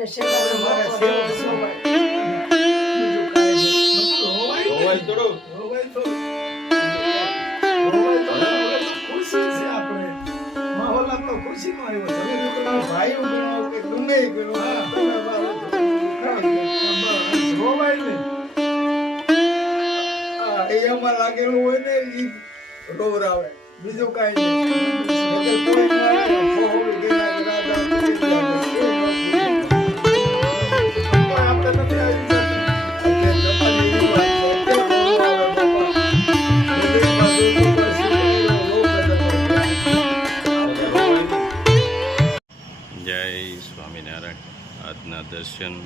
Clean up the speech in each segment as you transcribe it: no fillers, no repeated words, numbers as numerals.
અને સેવા મારે કરો. સેવા બીજું કાંઈ નહીં. રોવાય થોડો. રોવાય તો હવે તો ખુશી છે આપણે. માહોલ આપણો ખુશીનો આવ્યો છે. હવે છોકરાઓ ભાઈઓ ગણો કે ગમે એ ગણો. તમે બાળકો રોવાય નહીં. એ એમાં લાગેલું હોય ને ઈ રોવરાવે. બીજું કાંઈ નહીં. નકર કોઈ મારે ફોહું દેના રાજા કરી દે. આપણે નથી આવી જતું. એટલે તમારી એવી વાત છે. એટલે રોવાવે બાપા. વિદેશમાં જવું પડશે. જય સ્વામિનારાયણ. આજના દર્શન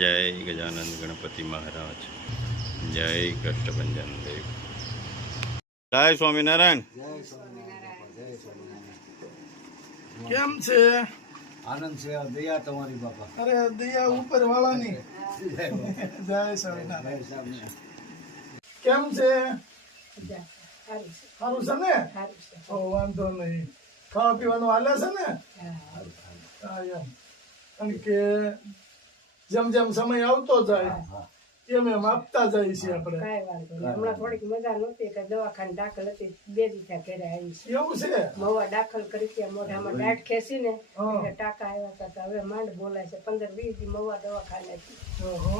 જય ગજાનંદ ગણપતિ મહારાજ, જય કષ્ટભંજન દેવ. જય સ્વામિનારાયણ. કેમ છે? આનંદ છે. દયા તમારી બાપા. અરે દયા ઉપર વાળાની. જય સ્વામિનારાયણ. કેમ છે? સારું છે, સારું છે ને? સારું છે. ઓ વાંધો નહીં. ખાવા પીવાનું હાલે છે ને? હા. હા એમ. કારણ કે જેમ જેમ સમય આવતો જાય એમ એમ આપતા જાય છે આપણે. કાંઈ વાંધો નહીં. હમણાં થોડીક મજા નહોતી કે દવાખાને દાખલ હતી, 2 દિવસ ઘરે આવી છે. એવું છે? મવા દાખલ કરી ત્યાં મોઢામાં દાઢ ખેંચી ને હા. એટલે ટાંકા આવ્યા હતા. તો હવે માંડ બોલાય છે. 15-20 દી મવા દવાખાને હતી. ઓહો.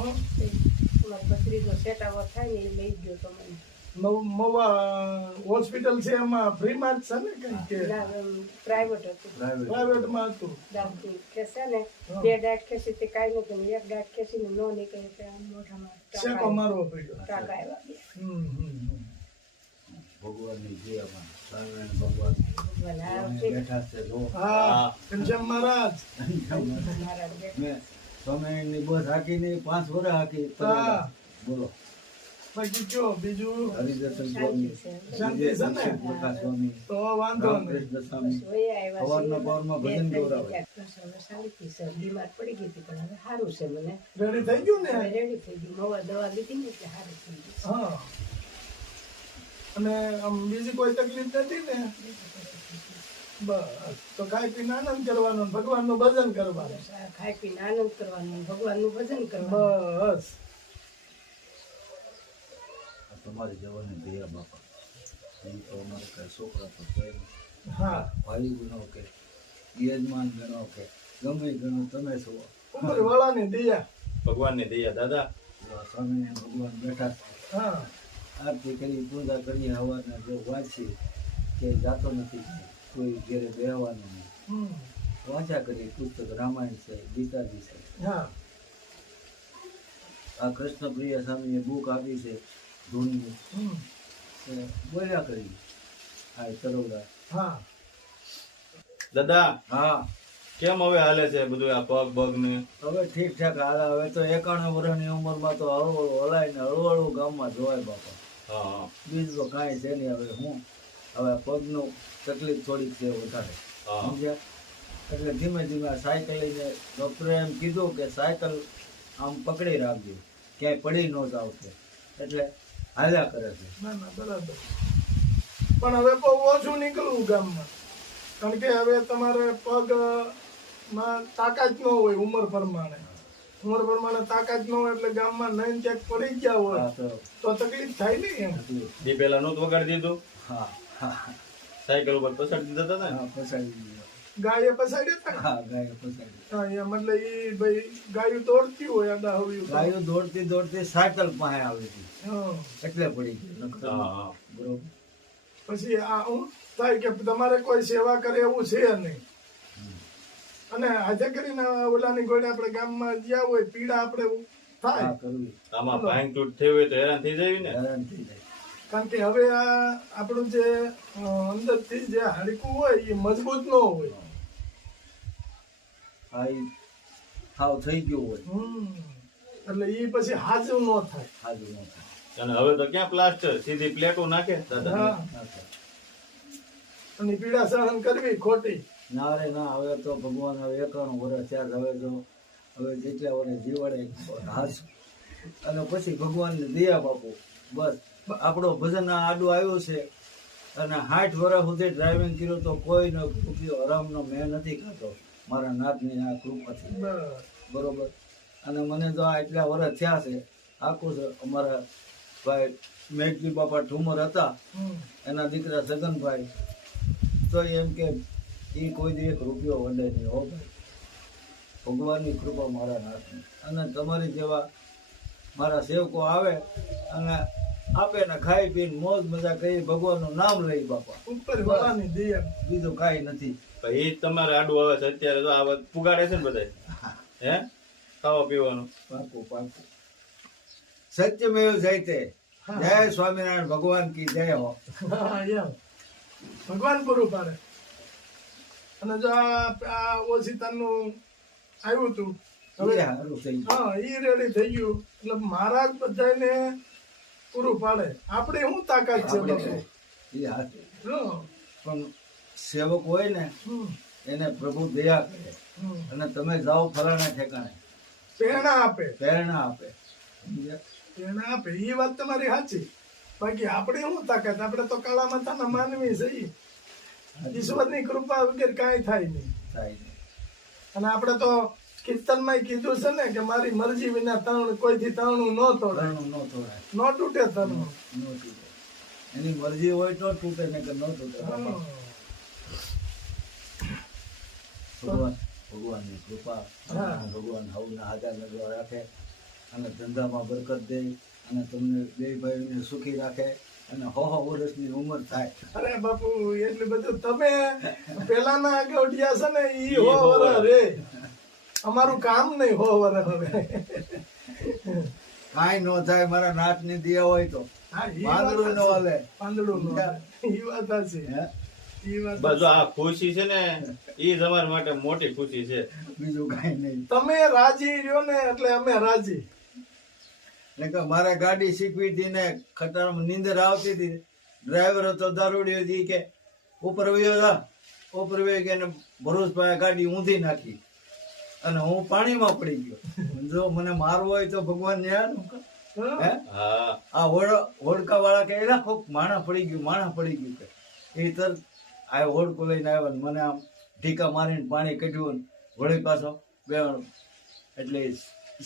મારો ભત્રીજો સેટાવો થાય ને એ લઈ ગયો તો મને. મવા હોસ્પિટલ છે એમાં ફ્રીમાં જ છે ને કઈ કે પ્રાઇવેટ હતું. પ્રાઇવેટમાં હતું? દાંત ખેંચે ને 2 દાઢ ખેંચી તે કાંઈ નતું ને 1 દાઢ ખેંચીને નો નીકળે કે આમ મોઢામાં શેકો મારવો પડ્યો. ટાંકા આવ્યા બે. ભગવાનની દયામાં સ્વામિનારાયણ ભગવાન ભગવાન આ બેઠા છે. જો હા ઘનશ્યામ મહારાજ. મારા બેટા મેં સ્વામિનારાયણની બસ હાકીને 5 વર્ષ હાકી. હા. બોલો. બાકી કયો બીજું? હરિદર્શન સ્વામી, શાંતિ છે ને? પ્રકાશ સ્વામી, તો વાંધો નહીં. રામકૃષ્ણ સ્વામી સોયા આવ્યા સવારના છે. પહોરમાં ભજન ગૌરાવે. બસ હવે શાંતિ છે. બીમાર પડી ગઈ હતી પણ હવે સારું છે મને. રેડી થઈ ગયું હવે ને? રેડી થઈ ગઈ. મવા દવા લીધી ને એટલે સારું થઈ ગયું. હા. અને આમ બીજી કોઈ તકલીફ નથી ને? બસ તો ખાઈ પીને આનંદ કરવાનો, ભગવાનનું ભજન કરવાનું. બસ આ ખાઈ પીને આનંદ કરવાનો, ભગવાનનું ભજન કરવાનું. બસ. આ તમારી જવાની દયા બાપા. એમ તો અમારે કઈ છોકરા તો કઈ નહીં. હા. ભાઈ ગણો કે યજમાન ગણો કે ગમે ગણો તમે છો. ઉપર વાળાની દયા. ભગવાનની દયા દાદા. સ્વામિનારાયણ ભગવાન બેઠા છે. હા. આરતી કરી પૂજા કરી હવાના જો વાંચી કે જાતો નથી કોઈ ઘેરે બેહવાનું નહીં. વાંચા કરી પુસ્તક રામાયણ છે, ગીતાજી છે. હા. આ કૃષ્ણ પ્રિય સ્વામીએ બુક આપી છે ધૂનની. બોલ્યા કરી આ તરોડા. હા. દાદા હા કેમ હવે હાલે છે બધું આ પગ બગ ને? હવે ઠીક ઠાક હાલે. હવે તો 91 વર્ષની ઉંમરમાં તો હળવળું હલાય ને હળવળું ગામમાં જોવાય બાપા. હા બીજું તો કાંઈ છે નહીં. હવે હું હવે પગનું તકલીફ થોડીક છે વધારે. હા. સમજ્યા? એટલે ધીમે ધીમે આ સાયકલ લઈને ડૉક્ટરે એમ કીધું કે સાયકલ આમ પકડી રાખજો, ક્યાંય પડી ન જાવ કે. એટલે હાલ્યા કરે છે. ના ના બરાબર. પણ હવે બહુ ઓછું નીકળવું ગામમાં. કારણ કે હવે તમારે પગમાં તાકાત ન હોય ઉંમર પ્રમાણે. ઉંમર પ્રમાણે તાકાત ન હોય એટલે ગામમાં નહીં ક્યાંક પડી ગયા હોય હા તો તો તકલીફ થાય ને એમ. દી પેલા નહોતું વગાડી દીધું, હા હા સાયકલ ઉપર પછાડી દીધા હતા ને. હા પસાડી દીધો. ગાયે પસાડ્યા હતા ને? હા ગાયો પસાડી. હા એમ એટલે એ ભાઈ ગાયું દોડતી હોય આડા હવ્યું. ગાયો દોડતી દોડતી સાયકલ પાસે આવી હતી હા. એટલે પડી ગઈ. નકર હા હા. બરોબર. પછી આ હું થાય કે તમારે કોઈ સેવા કરે એવું છે નહીં. અને આજે કરીને ઓલાની ગોળે આપણે ગામમાં ગયા હોય પીડા આપણે થાય. હા કરવી. આમાં ભાંગ તૂટ થઈ હોય તો હેરાન થઈ જાય ને. હેરાન થઈ જાય. કારણ કે હવે આ આપણું જે અંદરથી જે હાડકું હોય એ મજબૂત ન હોય. હા ઈ હાવ થઈ ગયું હોય. એટલે એ પછી હાજર ન થાય. હાજર ન થાય. અને હવે તો ક્યાં પ્લાસ્ટર, સીધી પ્લેટો નાખે દાદા. હા. ના થાય. અને પીડા સહન કરવી ખોટી. ના રે ના. હવે તો ભગવાન હવે 91 વર્ષ થયા. હવે જો હવે જેટલા વર્ષ જીવડે હાસ અને પછી ભગવાનની દયા બાપુ. બસ આપણો ભજન આ આડું આવ્યું છે અને 60 વર્ષ સુધી ડ્રાઇવિંગ કર્યું તો કોઈનો રૂપિયો હરામનો મેં નથી ખાતો મારા નાથની આ કૃપાથી. બરોબર. અને મને તો આ એટલા વર્ષ થયા છે આખું અમારા ભાઈ મેઘજી બાપા ઠુમર હતા એના દીકરા સગનભાઈ તો એમ કે એ કોઈ દી 1 રૂપિયો વંડે નહીં હો ભાઈ. ભગવાનની કૃપા મારા નાથની. અને તમારી જેવા મારા સેવકો આવે અને આપે ને ખાઈ પીને મોજ મજા કરી ભગવાનનું નામ લઈ બાપા ઉપર વાળાની દયા. બીજું કાંઈ નથી. તો એ જ તમારે આડું આવે છે અત્યારે તો આ વાત પુગાડે છે ને બધા હે ખાવા પીવાનું. પાકું પાકું. સત્યમેવ જયતે. જય સ્વામિનારાયણ ભગવાન કી જય હો. હા, એમ. ભગવાન પૂરું પાડે. અને જો આ ઓશિતાનું આવ્યું હતું હવે એ હારું થઈ ગયું. હા ઈ રેડી થઈ ગયું એટલે મહારાજ બધાને પૂરું પાડે. આપણે શું તાકાત છે બાપુ? એ હારું. હા. પણ સેવક હોય ને હમ. એને પ્રભુ દયા કરે હમ. અને તમે જાઓ ફલાણા ઠેકાણે પ્રેરણા આપે. પ્રેરણા આપે. સમજ્યા? પ્રેરણા આપે એ વાત તમારી સાચી. બાકી આપણે શું તાકાત? આપણે તો કાળા માથાના માનવી છીએ. ઈશ્વરની કૃપા વગર કાંઈ થાય નહીં. થાય નહીં. અને આપણે તો કીર્તનમાં કીધું છે ને કે મારી મરજી વિના તણ કોઈથી તણું ન તોડાય, ઘરનું ન તોડાય, ન તૂટે તણું. ન તૂટે. એની મરજી હોય તો તૂટે ને કે ન તૂટે. હા. ભગવાનની કૃપા. હા. ભગવાન હવના હાજર નજર રાખે અને ધંધામાં બરકત દે અને તમને બે ભાઈને સુખી રાખે અને 100 વર્ષની ઉંમર થાય. અરે બાપુ એટલું બધું તમે પેલાના આગળ છે ને ઈ 100 વર્ષ રે. અમારું કામ નહીં 100 વર્ષ હવે. કાંઈ ન થાય મારા નાથની દયા હોય તો. હા, ઈ પાંદડું ન વાત હાલે. પાંદડું ન હાલે. ઈ વાત સાચી. હે? ઈ વાત બસ જો આ ખુશી છે ને એ તમારા માટે મોટી ખુશી છે. બીજું કાંઈ નહીં. તમે રાજી રહ્યો ને એટલે અમે રાજી. ને કે મારે ગાડી શીખવી હતી ને ખટારામાં નીંદર આવતી હતી. ડ્રાઈવર હતો દારૂડિયો હતી કે ઉપર વયો જા. ઉપર વયો કે ભરૂચ પાસે ગાડી ઊંધી નાખી અને હું પાણીમાં પડી ગયો. જો મને મારવો હોય તો ભગવાન ને હે હા આ હોડકા વાળા કે એલા કોક માણા પડી ગયું કે એ તરત આ હોડકો લઈને આવ્યો ને મને આમ ઢીકા મારીને પાણી કાઢ્યું ને વળી પાછો બેવાનું. એટલે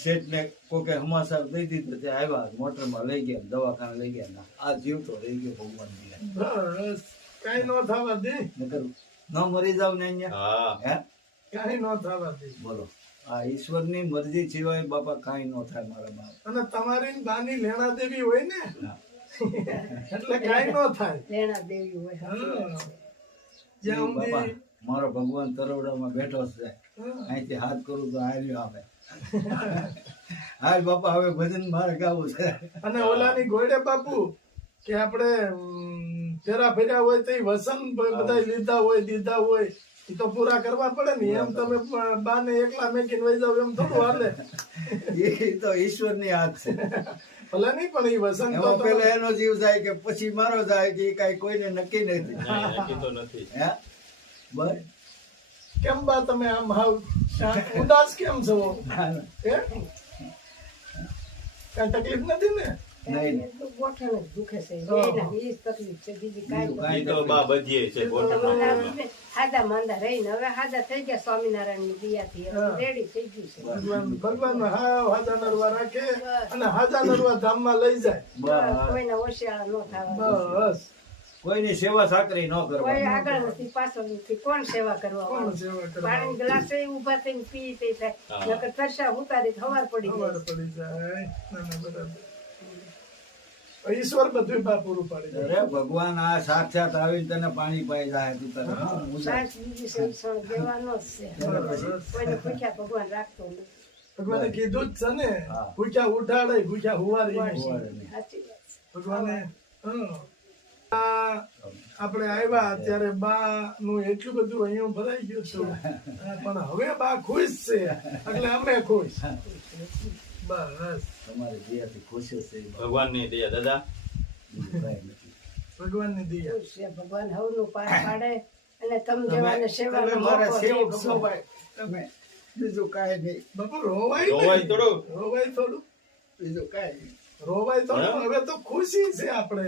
શેઠને કોકે હમાસર દઈ દીધું તે આવ્યા મોટરમાં લઈ ગયા દવાખાને લઈ ગયા. આ જીવ તો રહી ગયો ભગવાન બસ કઈ ન થવા દે. નકર ન મરી જાવ ને અહીંયા. હા હે કઈ ન થવા દે. બોલો આ ઈશ્વરની મરજી સિવાય બાપા કાંઈ ન થાય મારા બાપ. અને તમારી બાની લેણા દેવી હોય ને એટલે કઈ ન થાય. લેણા દેવી હોય. હા. જ્યાં બાપા સુધી મારો ભગવાન તરોડામાં બેઠો છે. હા. અહીંથી હાથ કરું તો હાલ્યો આવે. હાલ બાપા હવે ભજન મારે ગાવું છે. અને ઓલાની ઘોડે બાપુ કે આપણે ફેરા ફેર્યા હોય તો વસન બધા લીધા હોય દીધા હોય એ તો પૂરા કરવા પડે ને. એમ તમે બાને એકલા મેકીને વહી જાવ એમ થોડું હાલે. એ તો ઈશ્વરની હાથ છે. ભલે નહીં પણ એ વસન તો એમાં તમે- પેલા એનો જીવ જાય કે પછી મારો જાય કે એ કાંઈ કોઈને નક્કી નથી. નહીં, નક્કી તો નથી. હે બસ કેમ બા તમે આમ હાવ ઉદાસ કેમ છો? હે કઈ તકલીફ નથી ને? નહીં એટલું ગોઠણ જ દુખે છે. એના ઈ જ તકલીફ છે, બીજી કાંઈ બીજું એ કાંઈ તો બા બધીએ છે ગોઠવણ. હાદા માંદા રહીને હવે હાદા થઈ ગયા સ્વામિનારાયણ ની દયાથી. હા. રેડી થઈ ગયું છે. ભગવાન હાવ હાજા નરવા રાખે અને હાજા નરવા ધામમાં લઈ જાય. બસ કોઈના ઓશિયાળા ન થવા. બસ કોઈની સેવા સાકરી ન કોઈ કરવાની. આગળ નથી પાછળ નથી. કોણ સેવા કરવા કોણ વાળું? સેવા કરવા? પાણી ગ્લાસે ઉભા થઈને પી તે થાય. હા. નકર તરસા ઉતારી ખબર પડી ખબર જાય. પડી જાય. ના, ના, બરાબર. ઈશ્વર બધું બા પૂરું પાડી દે. અરે ભગવાન આ સાક્ષાત આવીને તને પાણી પાઈ જાય તું તને હું જાય. સાસ બીજી સંસણ દેવાનો જ છે. બસ. કોઈને પૂછ્યા ભગવાન રાખતો નથી. ભગવાને કીધું જ છે ને હા. ભૂખ્યા ઉઠાડે ભૂખ્યા હુવારી નહીં. હોવાડે નહીં. સાચી વાત છે. ભગવાને હા. આ આપણે આવ્યા ત્યારે બા નું એટલું બધું અહીંયા ભરાઈ ગયું છું પણ હવે બા ખુશ છે એટલે અમે ખુશ. બસ તમારી દયાથી ખુશ જ છે. ભગવાનની દયા દાદા. બીજું કાંઈ નથી. ભગવાનની દયા. ખુશ છે. ભગવાન હવનું પાર પાડે અને તમ તમે જેવાને સેવાનો તમે મારા મોકો દે સેવક છો ભગવાન. ભાઈ. તમે બીજું કાંઈ નહીં. બાપુ રોવાય રોવાય નહીં. થોડું. રોવાય થોડું બીજું કાંઈ નહીં. રોવાય થોડું. હવે તો ખુશી છે આપણે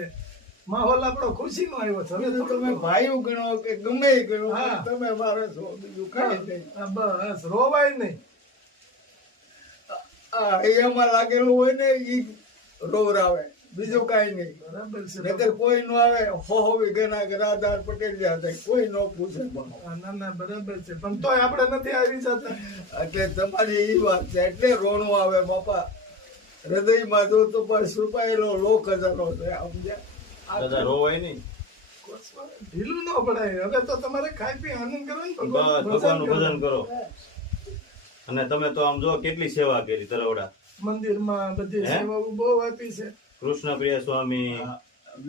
માહોલ આપણો ખુશીનો આવ્યો છે. હવે બીજું તમે થોડું ભાઈઓ ગણો કે ગમે એ ગણો, હા. તમે મારે છો, બીજું કાંઈ નહીં. હા, બસ રોવાય નહીં. આ એમાં લાગેલું હોય ને ઈ રોવરાવે, બીજું કાંઈ નહીં. બરાબર છે. નકર કોઈ નો આવે હો વીઘાના ઘરાદાર પટેલ જ્યાં થાય કોઈ નો પૂછે પણ. ના ના બરાબર છે, પણ તોય આપણે નથી આવી જતા. એટલે તમારી એ વાત છે, એટલે રોણું આવે બાપા. હૃદયમાં જો તો પણ છુપાયેલો લોક ખજાનો છે, સમજ્યા? દાદા રોવાય નહીં. ઢીલું ન પડાય. હવે તો તમારે ખાઈ પી આનંદ કરો ને, બસ ભગવાનનું ભજન કરો. અને તમે તો આમ જો કેટલી સેવા કરી તરવડા. મંદિરમાં બધી હે? સેવાઓ બહુ આપી છે. કૃષ્ણપ્રિય સ્વામી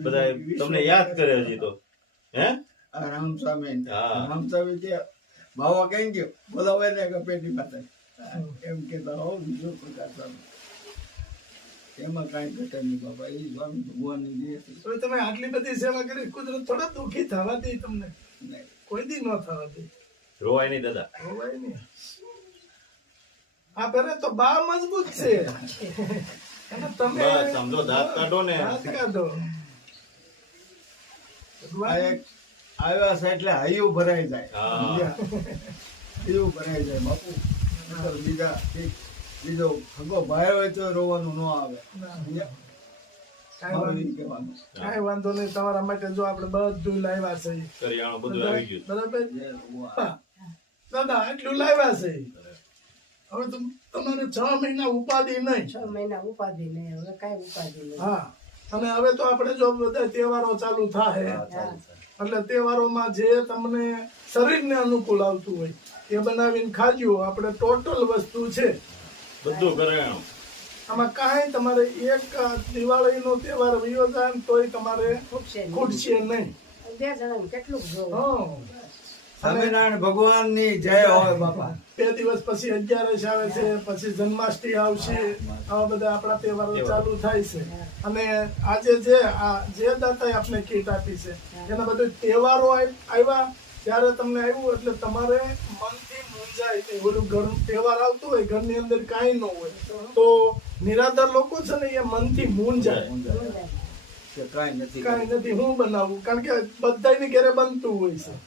બધા તમને યાદ કરે હજી તો. હે આ રામસ્વામી, હા. રામસ્વામી કે બાવા કઈ ગયો બોલાવે ને કે પેટી પાસે એમ કેતા હો, બીજો પ્રકાર સ્વામી. એમાં કાંઈ ઘટે નહીં બાપા, એ સ્વામી ભગવાનની દે છે. હવે તમે આટલી બધી સેવા કરી, કુદરત થોડા દુઃખી થવા દે તમને? નહીં. કોઈ દી ન થવા દે. રોવાય નહીં દાદા. હોવાય નહીં. આ પહેરે તો બા મજબૂત છે. અને તમે બસ સમજો દાંત કાઢો ને. હાથ કાઢો. આ એક આવ્યા છે એટલે હૈયું ભરાઈ જાય. હા. સમજ્યા? હૈયું ભરાઈ જાય બાપુ. નહીંતર બીજા બીજો ભગો ભાઈ હોય તો રોવાનું ન આવે. સમજ્યા? મારું ઈ કહેવાનું. કાંઈ વાંધો નહીં. તમારા માટે જો આપણે બધું લાવ્યા છે. કરિયાણું બધું આવી ગયું. બરાબર જય ભગવાન. હા. દાદા એટલું લાવ્યા છે. હવે તો તમારે 6 મહિના ઉપાધિ નહીં. 6 મહિના ઉપાધિ નહીં, હવે કાંઈ ઉપાધિ નહીં. હા. અને હવે તો આપણે જો બધા તહેવારો ચાલુ થાય એટલે તહેવારોમાં જે તમને શરીરને અનુકૂળ આવતું હોય એ બનાવીને ખાજો. આપણે ટોટલ વસ્તુ છે બધું કરિયાણું. આમાં કાંઈ તમારે એક દિવાળીનો તહેવાર વયો જાય ને તોય તમારે ખૂટશે નહીં. ખૂટશે નહીં. 2 જણાને કેટલું જોવું. હા. સ્વામિનારાયણ ભગવાનની જય હોય બાપા. 2 દિવસ પછી 11 આવે છે, પછી જન્માષ્ટમી આવશે. આવા બધા આપણા તહેવારો ચાલુ થાય છે. અને આજે જે દાતાએ આપણે કીટ આપી છે એના બધું તહેવારો આવ્યા ત્યારે તમને આવ્યું એટલે તમારે મનથી મૂંઝાય કે ઓલું ઘર તહેવાર આવતો હોય ઘરની અંદર કાંઈ ન હોય તો નિરાધાર લોકો છે ને એ મનથી મૂંઝાય કે કાંઈ નથી. કાંઈ નથી હું બનાવું, કારણ કે બધાની ઘરે બનતું હોય છે.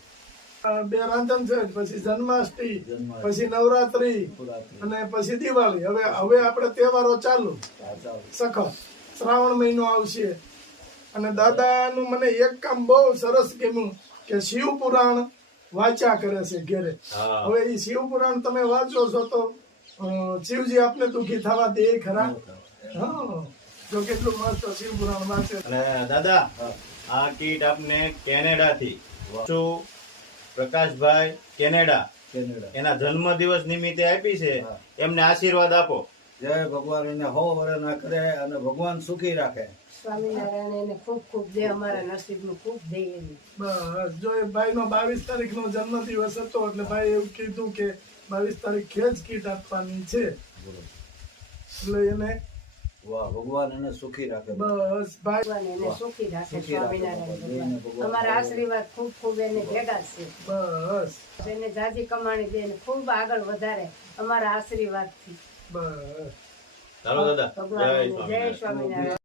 2 રાંધણ છે, પછી જન્માષ્ટમી, પછી નવરાત્રી અને પછી દિવાળી. હવે આપણે તહેવારો ચાલુ સખત. શ્રાવણ મહિનો આવશે. અને દાદાનું મને એક કામ બહુ સરસ ગમ્યું કે શિવ પુરાણ વાંચ્યા કરે છે ઘેરે. હા. હવે એ શિવ પુરાણ તમે વાંચો છો તો શિવજી આપને દુઃખી થવા દે ખરા? હા. જો કેટલું મસ્ત શિવ પુરાણ વાંચે. અને દાદા આ કીટ આપને કેનેડા થી પ્રકાશભાઈ કેનેડા કેનેડા. એના જન્મ દિવસ નિમિત્તે આપી છે. હા. એમને આશીર્વાદ આપો. જય ભગવાન. એને 100 વર્ષ ના કરે અને ભગવાન સુખી રાખે. સ્વામિનારાયણ એને ખૂબ ખૂબ દે, અમારા નસીબનું ખૂબ દે એને. બસ જો એ ભાઈ નો 22 તારીખનો જન્મ દિવસ હતો એટલે ભાઈ એવું કીધું કે 22 તારીખે જ કીટ આપવાની છે. એટલે એને વાહ, ભગવાન એને સુખી રાખે. બસ ભાઈ ભગવાન એને સુખી રાખે. સુખી રાખે સ્વામિનારાયણ બાપા. એને ભગવાન ભગવાન અમારા આશીર્વાદ ખૂબ ખૂબ એને ભેગા છે. બસ એને જાજી કમાણી દે ને ખૂબ આગળ વધારે અમારા આશીર્વાદથી. બસ ચાલો દાદા. ભગવાન જય એને જય સ્વામિનારાયણ. સ્વામિનારાયણ.